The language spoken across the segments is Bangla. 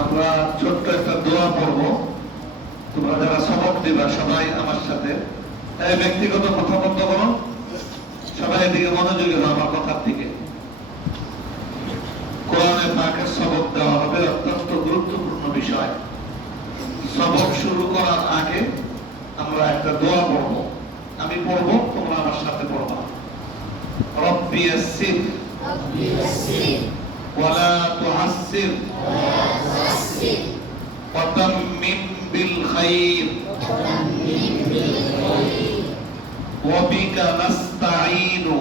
আমরা ছোট্ট একটা দোয়া পড়ব। তোমরা যারা সবক দিবা সবাই আমার সাথে ব্যক্তিগত কথা বন্ধ করো, সবাই এদিকে মনোযোগী হও আমার কথার দিকে। কোরআনে পাকের সবক দেওয়া হবে, অত্যন্ত গুরুত্বপূর্ণ বিষয়। সবক শুরু করার আগে আমরা একটা দোয়া পড়ব। আমি পড়ব, তোমরা আমার সাথে পড়বা। রব্বি ইয়াসসির ওয়ালা তুআসসির ওয়া তাম্মিম বিল খাইর ওয়া বিকা নাস্তাঈনু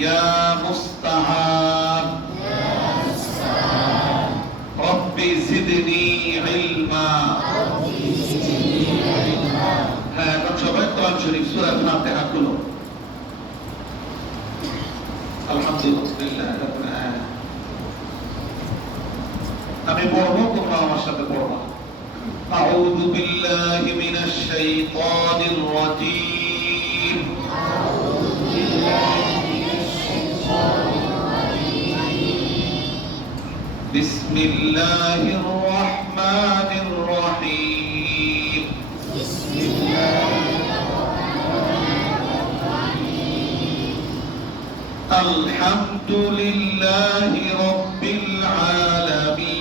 ইয়া মুস্তাআন রব্বি জিদনি ইলমা। হ্যাঁ, এখন সবাই কোরআন শরীফ সূরা ফাতিহা খুলো। আলহামদুলিল্লাহ রাব্বিল আলামিন। আমি পড়বো, তোমরা আমার সাথে পড়বা। আউযু বিল্লাহি মিনাশ শাইতানির রাজীম। আউযু বিল্লাহি মিনাশ শাইতানির রাজীম। বিসমিল্লাহির রাহমানির রাহিম। বিসমিল্লাহির রাহমানির রাহিম। আলহামদুলিল্লাহি রাব্বিল আলামিন।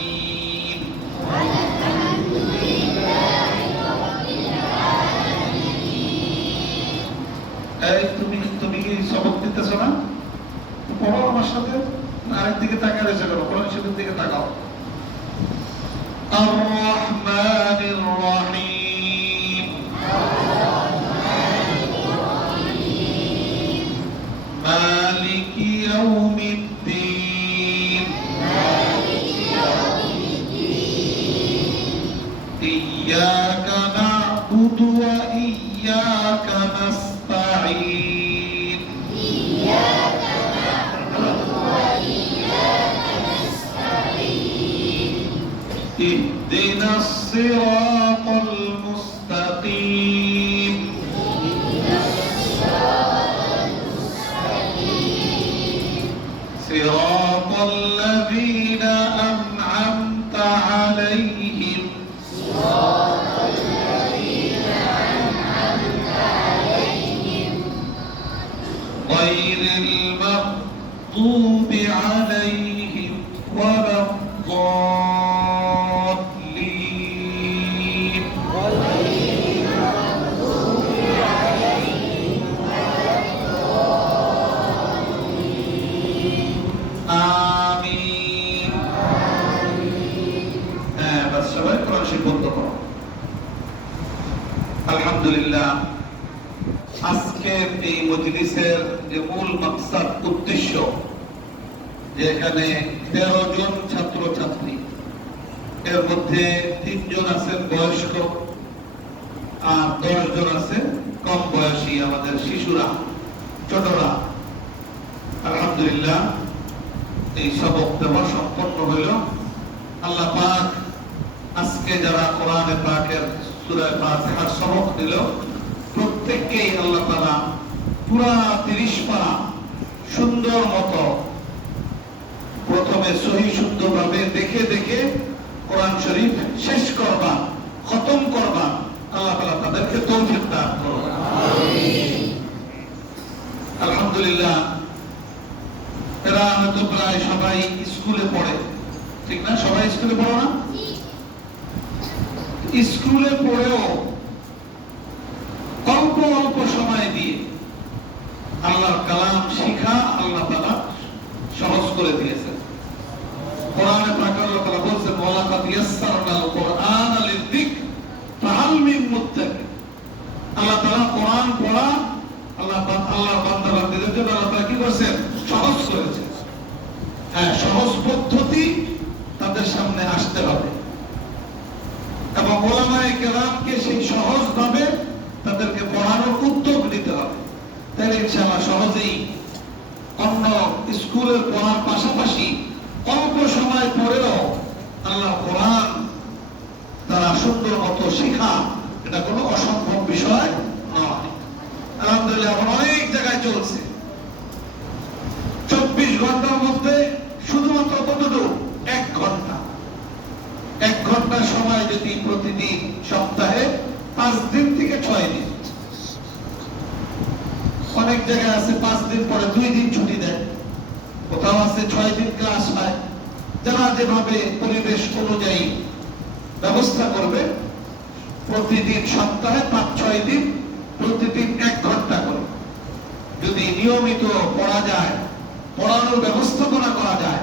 তুমি কি সবক দিতেছ না? পড়ো আমার সাথে। আরেক দিকে তাকায় রয়েছে কেন? কোরআন শরীফের দিকে তাকাও। আর রহমানির রহিম। মালিকি ইয়াউমিদ্দিন। ইয়্যাকা না'বুদু ওয়া ইয়্যাকা নাস্তাঈন। اهدنا الصراط المستقيم. صراط الذين أنعمت عليهم غير المغضوب عليهم ولا الضالين. آمين. بس সবাই কোরআন শরীফ বন্ধ করো। আলহামদুলিল্লাহ, আজকের এই মজলিসের যে মূল মাকসাদ, উদ্দেশ্য, যে এখানে 13 জন ছাত্র ছাত্রী, এর মধ্যে 3 জন আছেন বয়স্ক আর 10 জন আছে কম বয়সী, আমাদের শিশুরা, ছোটরা। আলহামদুলিল্লাহ, এই সবক দেওয়া সম্পন্ন হইল। আল্লাহ পাক আজকে যারা কোরআনে পাকের সূরা ফাতিহার সবক দিল, প্রত্যেককেই আল্লাহ তাআলা পুরা 30 পারা সুন্দর মতো প্রথমে সহি শুদ্ধভাবে দেখে দেখে কোরআন শরীফ শেষ করবা, খতম করবা। আল্লাহ তাআলা তাদেরকে তৌফিক দান করুন। আমিন। আলহামদুলিল্লাহ, এরা হয়তো প্রায় সবাই স্কুলে পড়ে, ঠিক না? সবাই স্কুলে পড়ো না? স্কুলে পড়েও অল্প অল্প সময় দিয়ে আল্লাহর কালাম শিখা আল্লাহ তাআলা সহজ করে দিয়েছেন। কোরআনে পাকে আল্লাহ তাআলা বলেছেন, ওয়ালাকাদ ইয়াসসারনাল কুরআনা লিযিকর ফাহাল মিন মুদ্দাকির। আল্লাহ তাআলা কোরআন পড়া আল্লাহর বান্দা-বান্দীদের জন্য আল্লাহ তাআলা কি করেছেন? সহজ করেছেন। হ্যাঁ, সহজ পদ্ধতি তাদের সামনে আসতে হবে এবং উলামায়ে কেরামকে সেই সহজভাবে তাদেরকে পড়ানোর উদ্যোগ নিতে হবে। তাহলে ইনশাআল্লাহ সহজেই অন্য স্কুলের পড়ার পাশাপাশি অল্প সময় পড়েও আল্লাহ কোরআন তারা সুন্দর মতো শেখা, এটা কোনো অসম্ভব বিষয় নয়। জায়গায় আছে 5 দিন পরে 2 দিন ছুটি দেয়, কোথাও আছে 6 দিন ক্লাস হয়। যারা যেভাবে পরিবেশ অনুযায়ী ব্যবস্থা করবে, প্রতিদিন সপ্তাহে 5-6 দিন প্রতিদিন 1 ঘন্টা করে যদি নিয়মিত পড়া যায়, পড়ানোর ব্যবস্থাপনা করা যায়,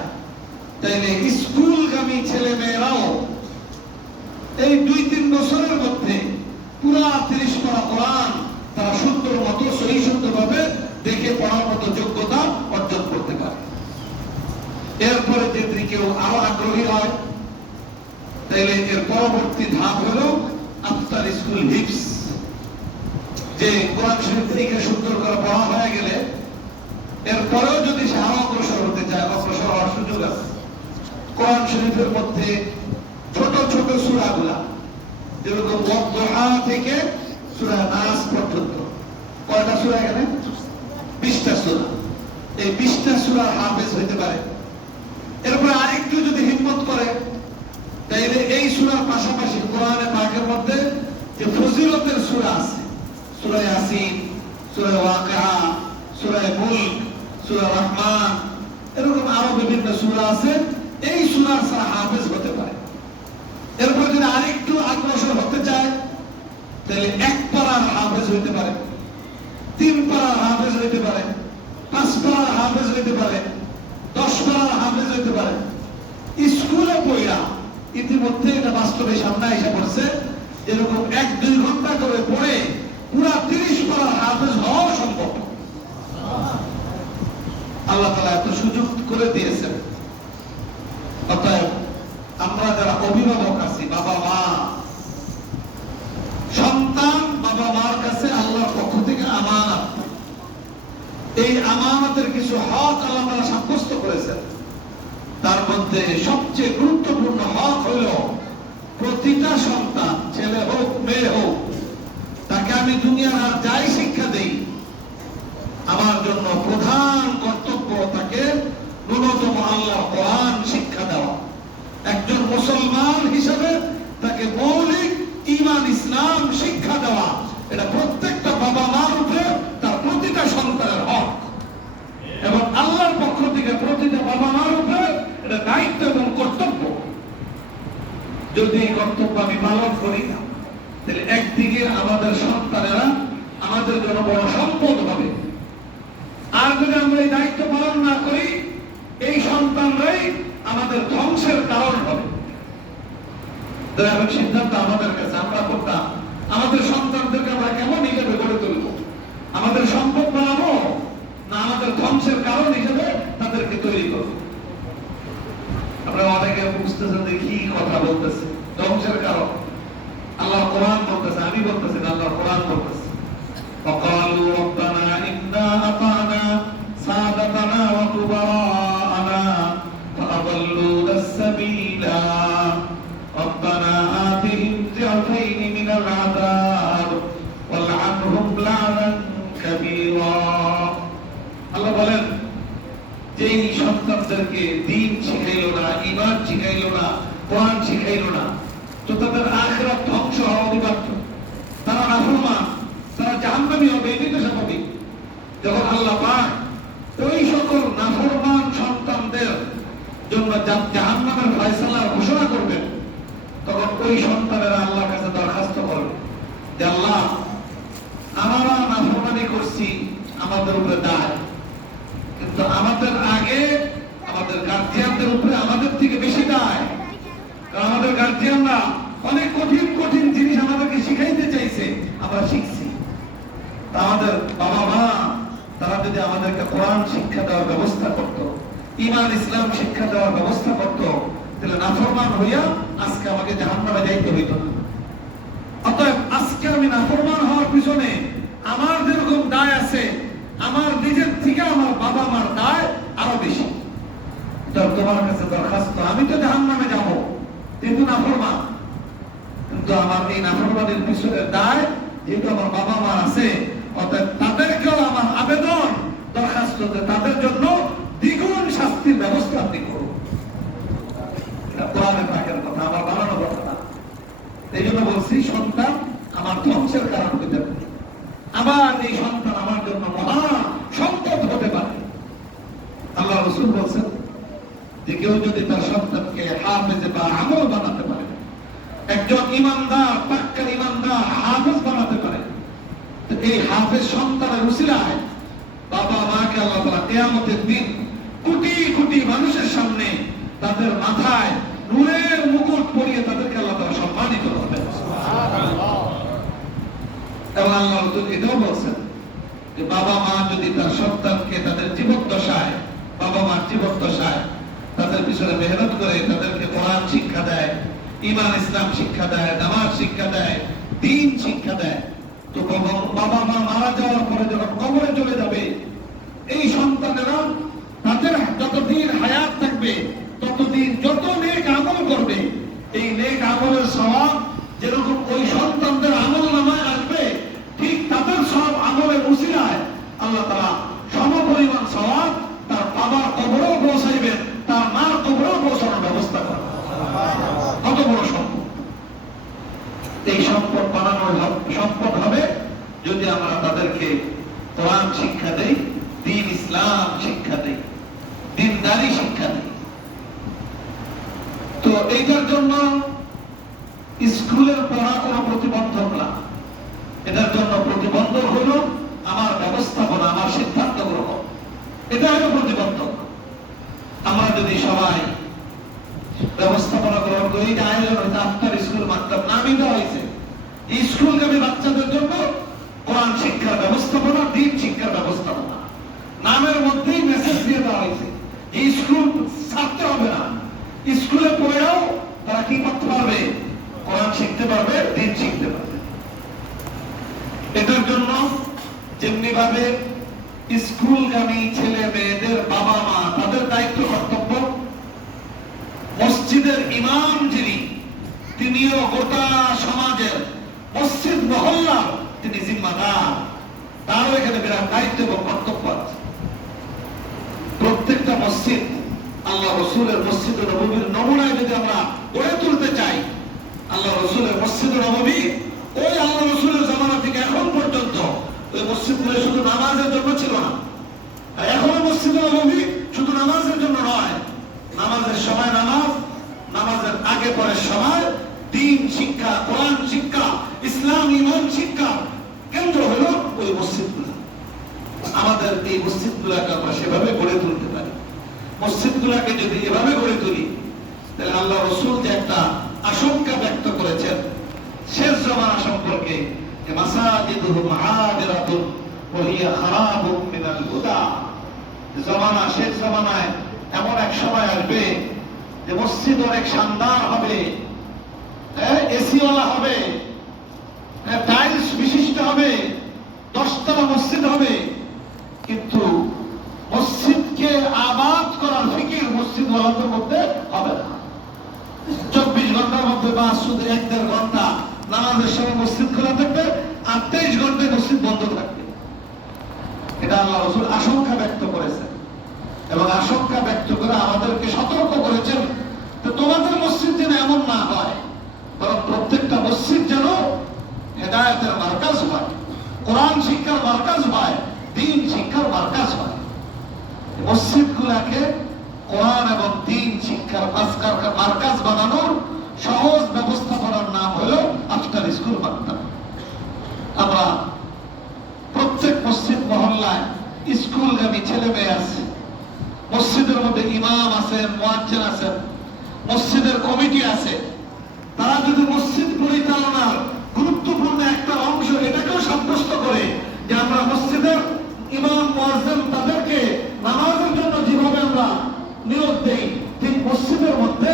তাইলে স্কুলগামী ছেলে মেয়েরাও এই 2-3 বছরের মধ্যে পুরা 30 পারা কোরআন তারা সুন্দর মতো সহি শুদ্ধভাবে দেখে পড়ার মতো যোগ্যতা অর্জন করতে পারে। এরপরে যদি কেউ আরো আগ্রহী হয়, তাইলে এর পরবর্তী ধাপ হলো আফতার স্কুল হিপস, যে কোরআন শরীফ থেকে সুন্দর করে পড়া হয়ে গেলে এরপরেও যদি সে আরো অগ্রসর হতে চায়, অগ্রসর হওয়ার সুযোগ আছে। কোরআন শরীফের মধ্যে ছোট ছোট সূরাগুলা, যেরকম ওয়াদুহা থেকে সূরা নাস পর্যন্ত, কয়টা সূরা এখানে? 20টা সূরা। এই 20টা সূরা হাফেজ হইতে পারে। এরপরে আরেকটু যদি হিম্মত করে, তাইলে এই সূরার পাশাপাশি কোরআনে পাকের মধ্যে যে ফজিলতের সূরা আছে, সূরা ইয়াসিন, সূরা ওয়াকিয়া, সূরা মুলক, সূরা রহমান, এরকম আরো বিভিন্ন সূরা আছে, এই সূরার সারা হাফেজ হতে পারে। এরপর যদি আরেকটু অগ্রসর হতে চায়, তাহলে 1 পারার হাফেজ হইতে পারে, 3 পারার হাফেজ হইতে পারে, 5 পারার হাফেজ হইতে পারে, 10 পারার হাফেজ হইতে পারে। স্কুলে পড়া ইতিমধ্যে এটা বাস্তবে সামনে এসে পড়ছে, এরকম 1-2 ঘন্টা করে পড়ে পুরা 30 পারার হাফেজ হওয়া সম্ভব। আল্লাহ তাআলা এত সুযোগ করে দিয়েছেন। অতএব আমরা যারা অভিভাবক আছি, বাবা মা, সন্তান বাবা মার কাছে আল্লাহর পক্ষ থেকে আমানত। এই আমানতের কিছু হক আল্লাহ তাআলা সাব্যস্ত করেছেন। তার মধ্যে সবচেয়ে গুরুত্বপূর্ণ হক হলো প্রতিটা সন্তান, ছেলে হোক মেয়ে হোক, তাকে আমি দুনিয়ার আর যাই শিক্ষা দেই, আমার জন্য প্রধান কর্তব্য তাকে ন্যূনতম আল্লাহর কোরআন শিক্ষা দেওয়া। একজন মুসলমান হিসেবে তাকে মৌলিক ঈমান ইসলাম শিক্ষা দেওয়া, এটা প্রত্যেকটা বাবা মার উপরে তার প্রতিটা সন্তানের হক, এবং আল্লাহর পক্ষ থেকে প্রতিটা বাবা মার উপরে এটা দায়িত্ব এবং কর্তব্য। যদি এই কর্তব্য আমি পালন করি, তাহলে একদিকে আমাদের সন্তানেরা আমাদের জন্য বড় সম্পদ হবে, আর যদি আমরা এই দায়িত্ব পালন না করি, এই সন্তানরাই আমাদের ধ্বংসের কারণ হবে। দয়াবান সিদ্ধান্ত আমাদের কাছে, আমরা করতাম আমাদের সন্তানদেরকে আমরা কেমন হিসেবে গড়ে তুলব, আমাদের সম্পদ বানাবো না আমাদের ধ্বংসের কারণ হিসেবে তাদেরকে তৈরি করবো। আপনারা অনেকে বুঝতেছেন যে কি কথা বলতেছে, ধ্বংসের কারণ আল্লাহ কোরআন বলতেছে, আমি বলতেছি না, আল্লাহ কোরআন বলতেছে। وقالوا ربنا إنا أطعنا سادتنا وكبراءنا فأضلونا السبيل ربنا آتهم ضعفين من العذاب والعنهم لعنا كبيرا। আল্লাহ বলেন, যেই সন্তানদেরকে দ্বীন শিখাইলো না, ঈমান শিখাইলো না, কোরআন শিখাইলো না, তো তাদের আখিরাত ধ্বংস হওয়া অনিবার্য। তারা নাফরমান, তারা জাহান্নামী হবে, এটাই তো স্বাভাবিক। যখন আল্লাহ পাক ওই সকল নাফরমান সন্তানদের জন্য জাহান্নামের ফয়সালা ঘোষণা করবেন, তখন ওই সন্তানেরা আল্লাহর কাছে দরখাস্ত করবে যে আল্লাহ, আমরা নাফরমানি করছি, আমাদের উপরে দায়, কিন্তু আমাদের আগে আমাদের গার্জিয়ানদের উপরে আমাদের থেকে বেশি দায়। কারণ আমাদের গার্জিয়ানরা অনেক কঠিন কঠিন জিনিস আমাদেরকে শিখাইতে চাইছে, আমরা শিখছি। আমাদের বাবা মা তারা যদি আমাদেরকে কোরআন শিক্ষা দেওয়ার ব্যবস্থা করত, ঈমান ইসলাম শিক্ষা দেওয়ার ব্যবস্থা করত, তাহলে নাফরমান হইয়া আজকে আমাকে জাহান্নামে যাইতে হইত না। অতএব আজকে আমি নাফরমান হওয়ার পিছনে আমার যেরকম দায় আছে, আমার নিজের থেকে আমার বাবা মার দায় আরো বেশি। তোমার কাছে দরখাস্ত, আমি তো জাহান্নামে যাব কিন্তু নাফরমান, কিন্তু আমার এই নাফরমানের পিছনে দায় যেহেতু আমার বাবা মা আছে, অতএব তাদেরকেও আমার আবেদন দরখাস্ত, তাদের জন্য দ্বিগুণ শাস্তির ব্যবস্থা আপনি করুন। এটা কোরআনের পাকের কথা, আমার বানানো কথা না। এই জন্য বলছি, সন্তান আমার ধ্বংসের কারণ হতে পারে, আবার এই সন্তান আমার জন্য মহা সম্পদ হতে পারে। আল্লাহ রাসূল বলেন যে কেউ যদি তার সন্তানকে হাফেজে বা আমল বানাতে পারে, একজন ইমানদার পাক্কা ইমানদার হাফেজ বানাতে পারে, তো এই হাফেজ সন্তানের উসিলায় বাবা মাকে আল্লাহ তাআলা কিয়ামতের দিন কোটি কোটি মানুষের সামনে তাদের মাথায় নূরের মুকুট পরিয়ে তাদেরকে আল্লাহ তাআলা সম্মানিত করবেন। সুবহানাল্লাহ। এবং আল্লাহ রাসূল এটাও বলেন যে বাবা মা যদি তার সন্তানকে তাদের জীবদ্দশায়, বাবা মার জীবদ্দশায় তাদের পিছনে মেহনত করে তাদেরকে কোরআন শিক্ষা দেয়, ঈমান ইসলাম শিক্ষা দেয়, নামাজ শিক্ষা দেয়, দ্বীন শিক্ষা দেয়, তো বাবা মা মারা যাওয়ার পরে যখন কবরে চলে যাবে, এই সন্তানেরা তাদের যতদিন হায়াত থাকবে ততদিন যত নেক আমল করবে, এই নেক আমলের সওয়াব যেরকম ওই সন্তানদের আমল নামায় আসবে, ঠিক তাদের সব আমলের উসিলায় আল্লাহ তাআলা সমপরিমাণ সওয়াব তার বাবার কবরেও পৌঁছাইবেন, তার মার কবরেও পৌঁছানোর ব্যবস্থা করবেন। কত বড় সম্পদ! এই সম্পদ বানানোর সম্পদ হবে যদি আমরা তাদেরকে কোরআন শিক্ষা দেই, দ্বীন ইসলাম শিক্ষা দেই, দ্বীনদারি শিক্ষা দেই। তো এইটার জন্য স্কুলের পড়া কোনো প্রতিবন্ধক না, এটার জন্য প্রতিবন্ধক হলো আমার ব্যবস্থাপনা, আমার সিদ্ধান্ত গ্রহণ, এটা হলো প্রতিবন্ধক। আমরা যদি সবাই ব্যবস্থাপনা গ্রহণ করি, এটা আয়োজন হয়েছে আফটার স্কুল মাত্রাম নামই দেওয়া হয়েছে স্কুলগামী বাচ্চাদের জন্য কোরআন শিক্ষার ব্যবস্থাপনা, দ্বীন শিক্ষার ব্যবস্থাপনা, নামের মধ্যেই মেসেজ দিয়ে দেওয়া হয়েছে যে স্কুল ছাড়তে হবে না, স্কুলে পড়েও তারা কি করতে পারবে, কোরআন শিখতে পারবে, দ্বীন শিখতে পারবে। এটার জন্য যেমনি ভাবে স্কুলগামী ছেলে মেয়েদের বাবা মা তাদের দায়িত্ব কর্তব্য, মসজিদের ইমাম যিনি তিনিও গোটা সমাজের মসজিদ মহল্লা তিনি জিম্মাদার, তারও এখানে বিরাট দায়িত্ব এবং কর্তব্য আছে। প্রত্যেকটা মসজিদ আল্লাহ রাসূলের মসজিদ নববীর নমুনায় যদি আমরা গড়ে তুলতে চাই, আল্লাহ রাসূলের মসজিদ নববী ওই আল্লাহ রাসূলের জামানা থেকে এখন পর্যন্ত ওই মসজিদগুলো শুধু নামাজের জন্য ছিল না, এখনো মসজিদ নববী শুধু নামাজের জন্য নয়, নামাজের সময় নামাজ, নামাজের আগে পরের সময় দ্বীন শিক্ষা, কোরআন শিক্ষা, ইসলাম ঈমান শিক্ষা কেন্দ্র হলো ওই মসজিদগুলো। আমাদের এই মসজিদগুলোকে আমরা সেভাবে গড়ে তুলতে পারি। মসজিদগুলোকে যদি এভাবে গড়ে তুলি, তাহলে আল্লাহ রাসূল যে একটা আশঙ্কা ব্যক্ত করেছেন শেষ জামানা সম্পর্কে, যে মাসাজিদুহু মাহাদিরাতুন ওয়া হিয়া খারাবুম মিনাল হুদা, জামানা শেষ জামানায় এমন এক সময় আসবে যে মসজিদ অনেক শানদার হবে, এসি ওয়ালা হবে, টাইলস বিশিষ্ট হবে, 10 তলা মসজিদ হবে, কিন্তু মসজিদকে আবাদ করার ফিকির মসজিদ ওয়ালাদের মধ্যে হবে না। 24 ঘন্টার মধ্যে বা শুধু 1-1.5 ঘন্টা নামাজের সময় মসজিদ খোলা থাকবে, আর 23 ঘন্টায় মসজিদ বন্ধ থাকবে। এটা আল্লাহ রাসূল আশঙ্কা ব্যক্ত করেছেন, এবং আশঙ্কা ব্যক্ত করে আমাদেরকে সতর্ক করেছেন যে তোমাদের মসজিদ যেন এমন না হয়, বরং প্রত্যেকটা মসজিদ যেন হেদায়েতের মার্কাজ হয়, কোরআন শিক্ষার মার্কাজ হয়, দ্বীন শিক্ষার মার্কাজ হয়। মসজিদগুলোকে কোরআন এবং দ্বীন শিক্ষার মার্কাজ বানানোর সহজ ব্যবস্থাপনার নাম হলো আফটার স্কুল মাদ্রাসা। আমরা প্রত্যেক মসজিদ মহল্লায় স্কুলগামী ছেলে মেয়ে আছে, মসজিদের মধ্যে ইমাম আছেন, মুয়াজ্জিন আছেন, মসজিদের কমিটি আছে, তারা যদি মসজিদ পরিচালনার গুরুত্বপূর্ণ একটা অংশ এটাকেও সাব্যস্ত করে যে আমরা মসজিদের ইমাম মুয়াজ্জিন তাদেরকে নামাজের জন্য যেভাবে আমরা নিয়োগ দেই, ঠিক মসজিদের মধ্যে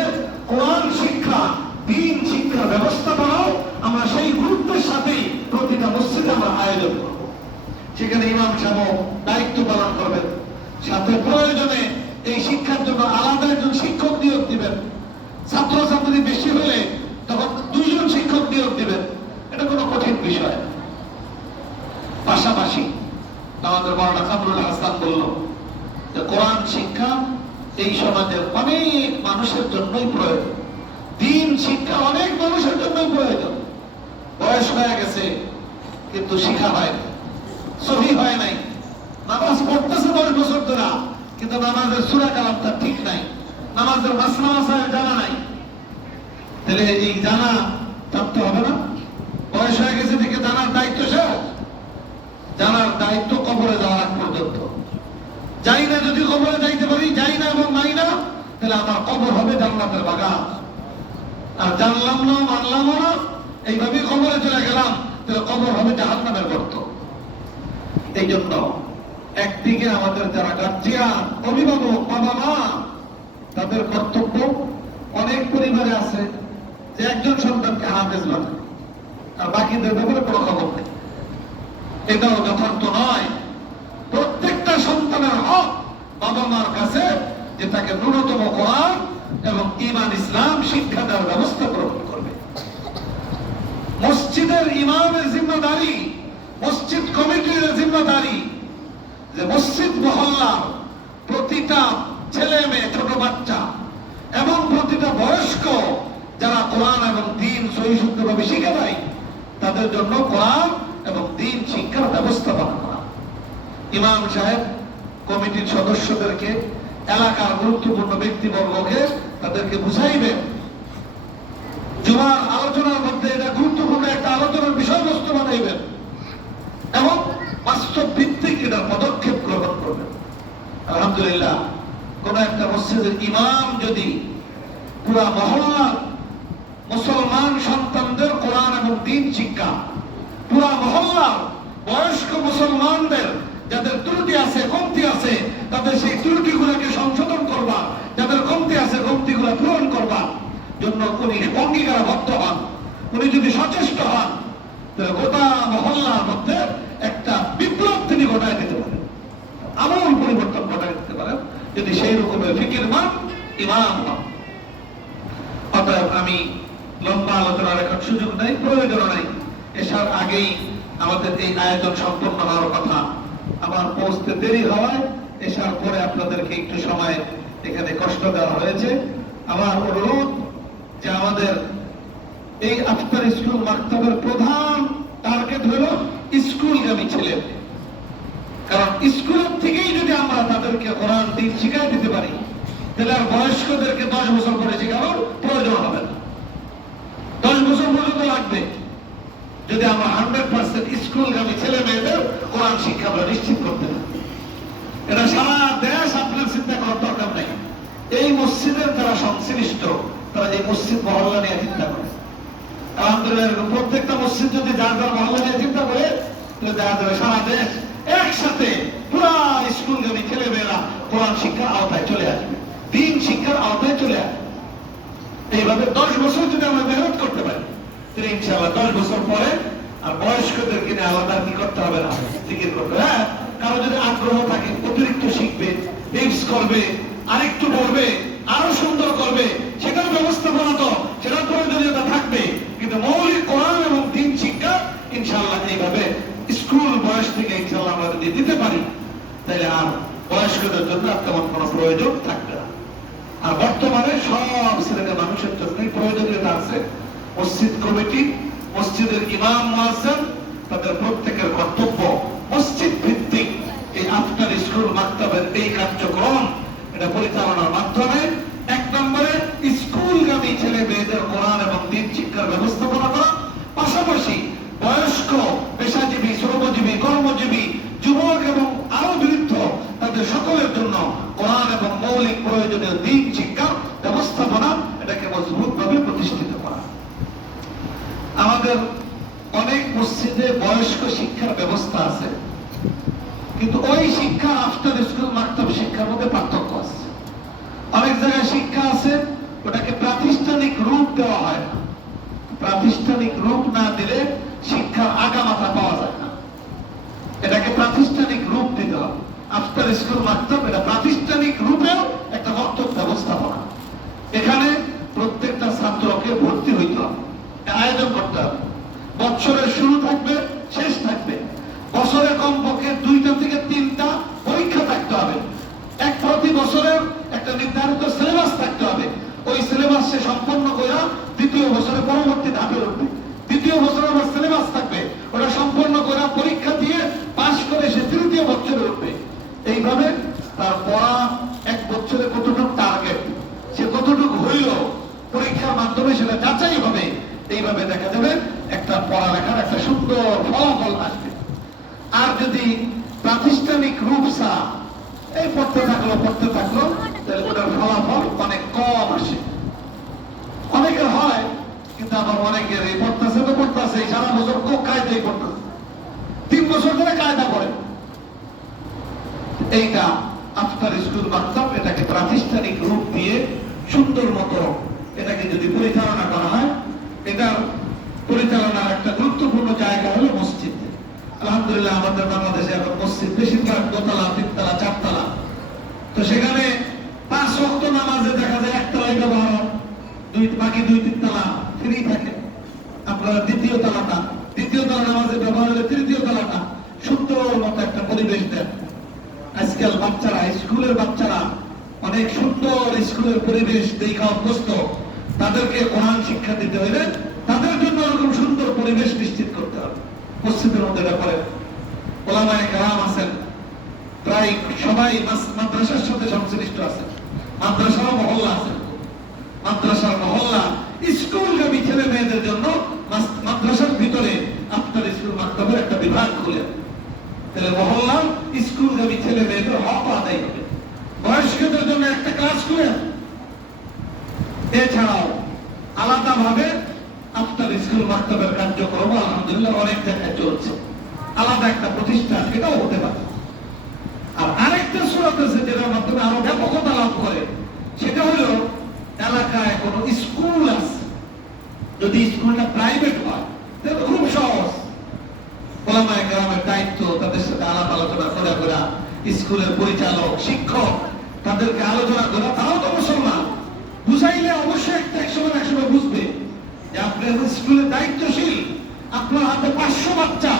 কোরআন শিক্ষা, দ্বীন শিক্ষার ব্যবস্থাপনাও আমরা সেই গুরুত্বের সাথেই প্রতিটা মসজিদে আমরা আয়োজন করব। সেখানে ইমাম সাহেব দায়িত্ব পালন করবেন, সাথে প্রয়োজনে এই শিক্ষার জন্য আলাদা একজন শিক্ষক নিয়োগ দিবেন, ছাত্রছাত্রী বেশি হলে তখন 2 জন শিক্ষক নিয়োগ দিবেন। এটা কোনো কঠিন বিষয়। পাশাপাশি আমাদের মাওলানা কামরুল হাসান বলল যে কোরআন শিক্ষা এই সমাজের অনেক মানুষের জন্যই প্রয়োজন, দ্বীন শিক্ষা অনেক মানুষের জন্যই প্রয়োজন। বয়স হয়ে গেছে কিন্তু শিক্ষা হয় না, সহি হয় নাই, নামাজ পড়তেছে 10 বছর ধরে, কিন্তু নামাজের সূরা কালামটা ঠিক নাই, নামাজের মাসলা মাসাইল জানা নাই। তাহলে এই জানা থাকতে হবে না? বয়স হয়ে গেছে থেকে জানার দায়িত্ব শেষ। জানার দায়িত্ব কবরে যাওয়ার আগ পর্যন্ত। যাই না, যদি কবরে যাইতে পারি, যাই না এবং নাই না, তাহলে আমার কবর হবে জান্নাতের বাগান। আর জানলাম না, মানলাম না, এইভাবেই কবরে চলে গেলাম, তাহলে কবর হবে জাহান্নামের গর্ত। এই জন্য একদিকে আমাদের যারা গার্জিয়ান, অভিভাবক, বাবা মা, তাদের কর্তব্য। অনেক পরিবারে আছে যে একজন সন্তানকে হাফেজ বানায় আর বাকিদের ব্যাপারে কোনো খবর নেই। এটাও যথার্থ নয়। প্রত্যেকটা সন্তানের হক বাবা মার কাছে যে তাকে ন্যূনতম কোরআন এবং ঈমান ইসলাম শিক্ষা দেওয়ার ব্যবস্থা গ্রহণ করবে। মসজিদের ইমামের জিম্মাদারি, মসজিদ কমিটির জিম্মাদারি যে মসজিদ মহল্লার প্রতিটা ছেলে মেয়ে, ছোট বাচ্চা এবং প্রতিটা বয়স্ক যারা কোরআন এবং দ্বীন সহি শুদ্ধভাবে শিখে দেয়, তাদের জন্য কোরআন এবং দ্বীন শিক্ষার ব্যবস্থাপনা করা। ইমাম সাহেব কমিটির সদস্যদেরকে, এলাকার গুরুত্বপূর্ণ ব্যক্তিবর্গকে তাদেরকে বুঝাইবেন। জুমার আলোচনার মধ্যে এটা গুরুত্বপূর্ণ একটা আলোচনার বিষয়বস্তু বানাইবেন এবং বাস্তব ভিত্তিক এটার পদক্ষেপ গ্রহণ করবেন। আলহামদুলিল্লাহ, কোন একটা মসজিদের ইমাম যদি পুরা মহল্লার মুসলমান সন্তানদের কোরআন এবং দ্বীন শিক্ষা, পুরা মহল্লার বয়স্ক মুসলমানদের যাদের ত্রুটি আছে, কমতি আছে, তাদের সেই ত্রুটিগুলোকে সংশোধন করবা, যাদের কমতি আছে কমতিগুলো পূরণ করবা জন্য উনি অঙ্গীকারবদ্ধ হন, উনি যদি সচেষ্ট হন, তাহলে গোটা মহল্লার মধ্যে একটা বিপ্লব তিনি ঘটায় দিতে পারেন, আমূল পরিবর্তন ঘটায় দিতে পারেন, যদি সেই রকমের ফিকিরমান ইমাম হন। অতএব আমি লম্বা আলোচনার এখন সুযোগ নাই, প্রয়োজন নাই। এসার আগেই আমাদের এই আয়োজন সম্পন্ন হওয়ার কথা। আমার পৌঁছতে দেরি হওয়ায় এসার পরে আপনাদেরকে একটু সময় এখানে কষ্ট দেওয়া হয়েছে। আমার অনুরোধ যে আমাদের এই আফতার স্কুল মাকতাবের প্রধান টার্গেট হলো স্কুলগামী ছেলে, কারণ স্কুলের থেকেই যদি আমরা তাদেরকে কোরআন দ্বীন শিখাই দিতে পারি, তাহলে আর বয়স্কদেরকে 10 বছর পরে শেখানোর প্রয়োজন হবে না। 10 বছর পর্যন্ত লাগবে যদি আমরা 100% স্কুলগামী ছেলে মেয়েদের কোরআন শিক্ষা আমরা নিশ্চিত করতে পারি। এটা সারা দেশ আপনার চিন্তা করার দরকার নেই। এই মসজিদের যারা সংশ্লিষ্ট, তারা এই মসজিদ মহল্লা নিয়ে চিন্তা করে। আলহামদুলিল্লাহ, প্রত্যেকটা মসজিদ যদি যার যার মহল্লা নিয়ে চিন্তা করে, তাহলে দেখা যাবে সারা দেশ একসাথে পুরা স্কুলগামী ছেলে মেয়েরা কোরআন শিক্ষার আওতায় চলে আসবে, দ্বীন শিক্ষার আওতায় চলে আসবে। এইভাবে 10 বছর যদি আমরা মেহনত করতে পারি, তাহলে ইনশাআল্লাহ 10 বছর পরে আর বয়স্কদেরকে নিয়ে আলাদা কি করতে হবে না, জিকির করতে। হ্যাঁ, কারো যদি আগ্রহ থাকে, অতিরিক্ত শিখবে, হিফজ করবে, আরেকটু পড়বে, আরো সুন্দর করবে, সেটার ব্যবস্থাপনা তো সেটার প্রয়োজনীয়তা থাকবে। কিন্তু মৌলিক কোরআন এবং দ্বীন শিক্ষা ইনশাআল্লাহ এইভাবে স্কুল বয়স থেকে ইনশাআল্লাহ আমরা যদি দিতে পারি, তাহলে আর বয়স্কদের জন্য আর তেমন কোনো প্রয়োজন থাকবে না। আর বর্তমানে সব শ্রেণীর মানুষের জন্য প্রয়োজনীয়তা আছে। মসজিদ কমিটি, মসজিদের ইমাম মুয়াজ্জিন, তাদের প্রত্যেকের কর্তব্য মসজিদ ভিত্তিক এই আফতার স্কুল মাকতাবের এই কার্যক্রম এটা পরিচালনার মাধ্যমে 1 নম্বরে স্কুলগামী ছেলে মেয়েদের কোরআন এবং দ্বীন শিক্ষার ব্যবস্থাপনা করা, পাশাপাশি বয়স্ক, পেশাজীবী, শ্রমজীবী, কর্মজীবী, যুবক এবং আরো বৃদ্ধ, তাদের সকলের জন্য কোরআন এবং মৌলিক প্রয়োজনীয় দ্বীন শিক্ষার ব্যবস্থাপনা এটাকে মজবুত ভাবে প্রতিষ্ঠিত করা। আমাদের অনেক মসজিদে বয়স্ক শিক্ষার ব্যবস্থা আছে, কিন্তু ওই শিক্ষা আফতার স্কুল মাকতাব শিক্ষার মধ্যে পার্থক্য আছে। অনেক জায়গায় শিক্ষা আছে, ওটাকে প্রাতিষ্ঠানিক রূপ দেওয়া হয় না। প্রাতিষ্ঠানিক রূপ না দিলে শিক্ষার আগামাথা পাওয়া যায় না। এটাকে প্রাতিষ্ঠানিক রূপ দিতে হবে। আফতার স্কুল মাকতাব এটা প্রাতিষ্ঠানিক রূপেও একটা মক্তব ব্যবস্থাপনা। এখানে প্রত্যেকটা ছাত্রকে ভর্তি হইতে হবে, আয়োজন করতে হবে। বছরের শুরু থাকবে, শেষ থাকবে। বছরে কমপক্ষে 2টা থেকে 3টা পরীক্ষা থাকতে হবে। প্রতি বছরের একটা নির্ধারিত সিলেবাস থাকতে হবে। ওই সিলেবাস সে সম্পন্ন করে দ্বিতীয় বছরে পরবর্তী ধাপে উঠবে। দ্বিতীয় বছরে আবার সিলেবাস থাকবে, ওটা সম্পন্ন করে পরীক্ষা দিয়ে পাশ করে সে তৃতীয় বছরে উঠবে। সেইভাবে তার পড়া এক বছরে কতটুকু টার্গেট, সে কতটুকু হইল, পরীক্ষার মাধ্যমে সেটা যাচাই হবে। এইভাবে দেখা যাবে একটা পড়ালেখার একটা সুন্দর ফলাফল আসবে। আর যদি প্রাতিষ্ঠানিক রূপ ছাড়া এই পড়তে থাকলো তাহলে ওটার ফলাফল অনেক কম আসে। অনেকের হয়, কিন্তু আবার অনেকের এই পড়তেছে সারা বছর কায়দাই পড়তেছে, 3 বছর ধরে কায়দা পড়ে। এইটা আফটার স্কুল মাকতাব, এটাকে প্রাতিষ্ঠানিক রূপ দিয়ে সুন্দর মতো এটাকে যদি পরিচালনা করা হয়, এটার পরিচালনার একটা গুরুত্বপূর্ণ জায়গা হলো মসজিদ। আলহামদুলিল্লাহ আমাদের বাংলাদেশে এখন মসজিদ বেশিরভাগ দোতলা, 3তলা, 4তলা। তো সেখানে 5 ওয়াক্ত নামাজে দেখা যায় একতলায় ব্যবহার হয়, বাকি 2-3 তলা ফ্রি থাকে। আপনারা দ্বিতীয় তলা নামাজে ব্যবহার হলে 3য় তলাটা সুন্দর মতো একটা পরিবেশ দেন। আজকাল বাচ্চারা, স্কুলের বাচ্চারা অনেক সুন্দর স্কুলের পরিবেশ দেখা অভ্যস্ত। তাদেরকে কোরআন শিক্ষা দিতে হইলে তাদের জন্য এরকম সুন্দর পরিবেশ নিশ্চিত করতে হবে। মসজিদের মধ্যে ব্যাপারে ওলামায়ে কেরাম আছেন, প্রায় সবাই মাদ্রাসার সাথে সংশ্লিষ্ট আছেন। মাদ্রাসার মহল্লা আছেন, মাদ্রাসার মহল্লা স্কুলগামী ছেলে মেয়েদের জন্য মাদ্রাসার ভিতরে আফটার স্কুল মাকতাবের একটা বিভাগ খুলেন। তাহলে মহল্লা স্কুলগামী ছেলে মেয়েদের হক আদায় হবে। বয়স্কদের জন্য একটা ক্লাস খুলেন। এছাড়াও আলাদা ভাবে আফটার স্কুল মাকতাবের কার্যক্রম আলহামদুলিল্লাহ অনেক জায়গায় চলছে, আলাদা একটা প্রতিষ্ঠান, এটাও হতে পারে। আর আরেকটা সুরাত আছে যেটার মাধ্যমে আরো ব্যাপকতা লাভ করে, সেটা হলো এলাকায় কোনো স্কুল আছে, যদি স্কুলটা প্রাইভেট হয় তাহলে খুব সহজ। ওলামায়ে কেরামের দায়িত্ব তাদের সাথে আলাপ আলোচনা করা, স্কুলের পরিচালক, শিক্ষক, তাদেরকে আলোচনা করা। তারাও তো মুসলমান, বুঝাইলে অবশ্যই একসময় বুঝবে যে আপনার স্কুলের দায়িত্বশীল, আপনার হাতে 500 বাচ্চা,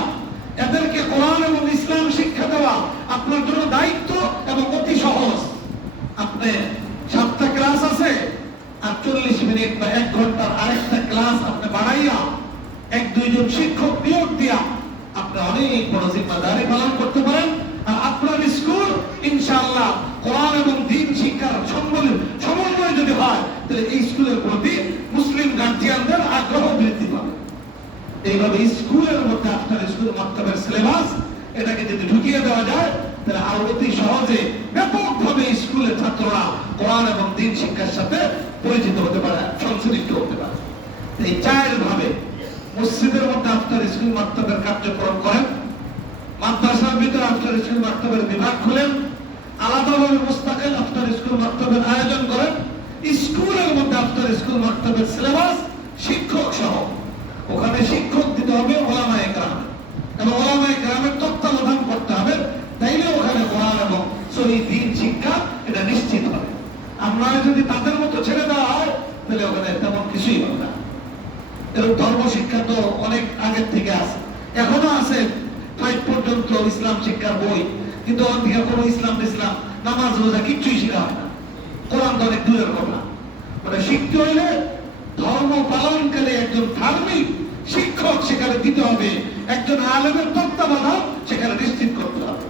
এদেরকে কোরআন এবং ইসলাম শিক্ষা দেওয়া আপনার জন্য দায়িত্ব এবং অতি সহজ। আপনি 7টা ক্লাস আছে, আর 40 মিনিট বা 1 ঘন্টার আরেকটা ক্লাস আপনি বাড়াইয়া 1-2 জন শিক্ষক নিয়োগ দিয়া আপনি অনেক বড় জিম্মাদারি পালন করতে পারেন। আর আপনার স্কুল ইনশাআল্লাহ কোরআন এবং দ্বীন শিক্ষার সমন্বয় যদি হয়, তাহলে এই স্কুলের প্রতি মুসলিম গার্জিয়ানদের আগ্রহ বৃদ্ধি পাবে। এইভাবে স্কুলের মধ্যে আফটার স্কুল মাকতাবের সিলেবাস এটাকে যদি ঢুকিয়ে দেওয়া যায়, তাহলে আরো অতি সহজে ব্যাপকভাবে স্কুলের ছাত্ররা কোরআন এবং দ্বীন শিক্ষার সাথে পরিচিত হতে পারে, সংশ্লিষ্ট হতে পারে। এই 4 ভাবে মসজিদের মধ্যে আফটার স্কুল মাকতাবের কার্যক্রম করেন, মাদ্রাসার ভিতরে আফটার স্কুল মাকতাবের বিভাগ খুলেন, আলাদাভাবে মুস্তাকিল আফটার স্কুল মাকতাবের আয়োজন করেন, স্কুলের মধ্যে আফটার স্কুল মাকতাবের সিলেবাস শিক্ষক সহ, ওখানে শিক্ষক দিতে হবে ওলামায়ে কেরাম, এবং ওলামায়ে কেরামের তত্ত্বাবধান করতে হবে। তাইলে ওখানে কোরআন এবং সহিহ দ্বীন শিক্ষা এটা নিশ্চিত হবে। আমরা যদি তাদের মতো ছেড়ে দেওয়া হয়, তাহলে ওখানে তেমন কিছুই হবে না। এরকম ধর্ম শিক্ষা তো অনেক আগের থেকে আছে, এখনো আছে 5 পর্যন্ত ইসলাম শিক্ষার বই, কিন্তু অন্যদিকে কোনো ইসলাম নামাজ রোজা কিচ্ছুই শেখা হয় না। কোরআন তো অনেক দূরের কথা। মানে শিখতে হইলে ধর্ম পালনকারী একজন ধার্মিক শিক্ষক সেখানে দিতে হবে, একজন আলেমের তত্ত্বাবধান সেখানে নিশ্চিত করতে হবে,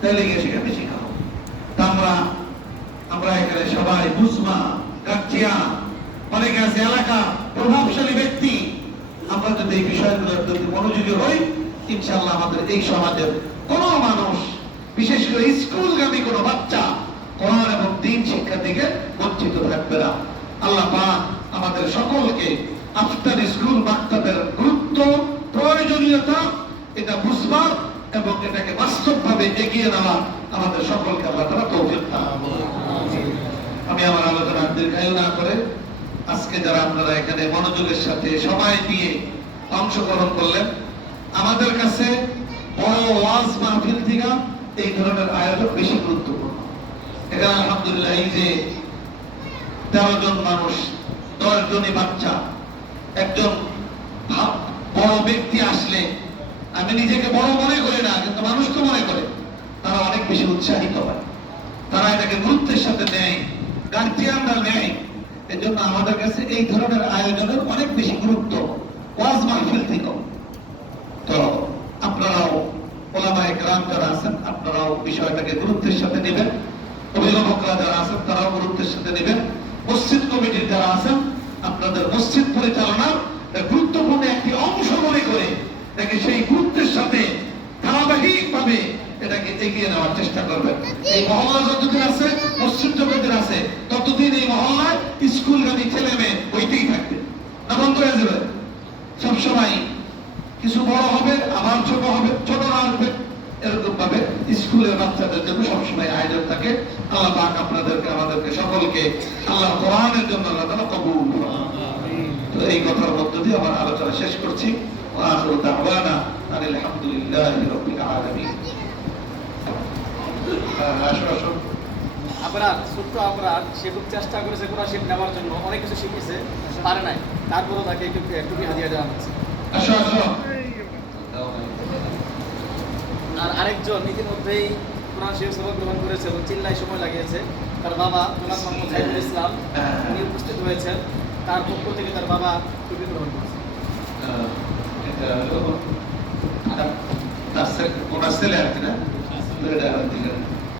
তাহলে গিয়ে সেখানে শেখা হবে। তা আমরা এখানে সবাই বুঝমা, গার্জিয়ান, অনেকে আছে এলাকা প্রভাবশালী ব্যক্তি, আমরা যদি এই বিষয়গুলোর প্রতি মনোযোগী হই, ইনশাআল্লাহ আমাদের এই সমাজের কোন মানুষ, বিশেষ করে স্কুলগামী কোন বাচ্চা কোরআন এবং দ্বীন শিক্ষা থেকে বঞ্চিত থাকবে না। আল্লাহ পাক আমাদের সকলকে আফটার স্কুল মাকতাবের গুরুত্ব, প্রয়োজনীয়তা এটা বুঝবার এবং এটাকে বাস্তবভাবে এগিয়ে নেওয়া আমাদের সকলকে আল্লাহ তাআলা তৌফিক দান করুন। আমি আমার আলোচনা দীর্ঘায়ু না করে আজকে যারা আপনারা এখানে মনোযোগের সাথে সময় দিয়ে অংশগ্রহণ করলেন, আমাদের কাছে বড় ওয়াজ মাহফিল থেকে এই ধরনের আয়োজন বেশি গুরুত্বপূর্ণ। এখানে আলহামদুলিল্লাহ এই যে 13 জন মানুষ, 10 জনই বাচ্চা, একজন বড় ব্যক্তি আসলে আমি নিজেকে বড় মনে করি না, কিন্তু মানুষ তো মনে করে, তারা অনেক বেশি উৎসাহিত হয়, তারা এটাকে গুরুত্বের সাথে নেয়, গার্জিয়ানরা নেয়। এজন্য আমাদের কাছে এই ধরনের আয়োজনের অনেক বেশি গুরুত্ব ওয়াজ মাহফিল থেকে। তো আপনারাও ওলামায়ে কেরাম যারা আছেন, আপনারাও বিষয়টাকে গুরুত্বের সাথে নেবেন, অভিভাবকরা যারা আছেন তারাও গুরুত্বের সাথে নেবেন, মসজিদ কমিটির যারা আছেন আপনাদের মসজিদ পরিচালনার গুরুত্বপূর্ণ একটি অংশ মনে করে এটাকে সেই গুরুত্বের সাথে ধারাবাহিকভাবে এটাকে এগিয়ে নেওয়ার চেষ্টা করবেন। এই মহল্লা যতদিন আছে, মসজিদ যতদিন আছে, ততদিন এই মহল্লায় স্কুলগামী ছেলে মেয়ে হইতেই থাকবে, না বন্ধ হয়ে যাবে। সবসময় কিছু বড় হবে, আবার ছোট হবে, ছোটরা আসবে, এরকম ভাবে স্কুলের বাচ্চাদের জন্য সবসময় আয়োজন থাকে। আল্লাহ পাক আপনাদেরকে আমাদেরকে সকলকে আল্লাহ কোরআনের জন্য আল্লাহ তাআলা কবুল করুন। তো এই কথার মধ্য দিয়ে আমার আলোচনা শেষ করছি। ওয়া আখিরু দাওয়ানা আলহামদুলিল্লাহি রাব্বিল আলামিন। আমরা ছোট্ট আমরা সে খুব চেষ্টা করেছে কোরআন শরীফ নেওয়ার জন্য, অনেক কিছু শিখেছে, পারে নাই, তারপরেও তাকে একটু টুপি হাদিয়া দেওয়া হচ্ছে। আসো আসো। আর আরেকজন ইতিমধ্যেই কোরআন শরীফ সবক গ্রহণ করেছে এবং চিল্লায় সময় লাগিয়েছে, তার বাবা জনাব মোহাম্মদ সাইফুল ইসলাম উনি উপস্থিত হয়েছেন, তার পক্ষ থেকে তার বাবা টুপি গ্রহণ করেছে। এটা হলো ওনার ছেলে আর কি না?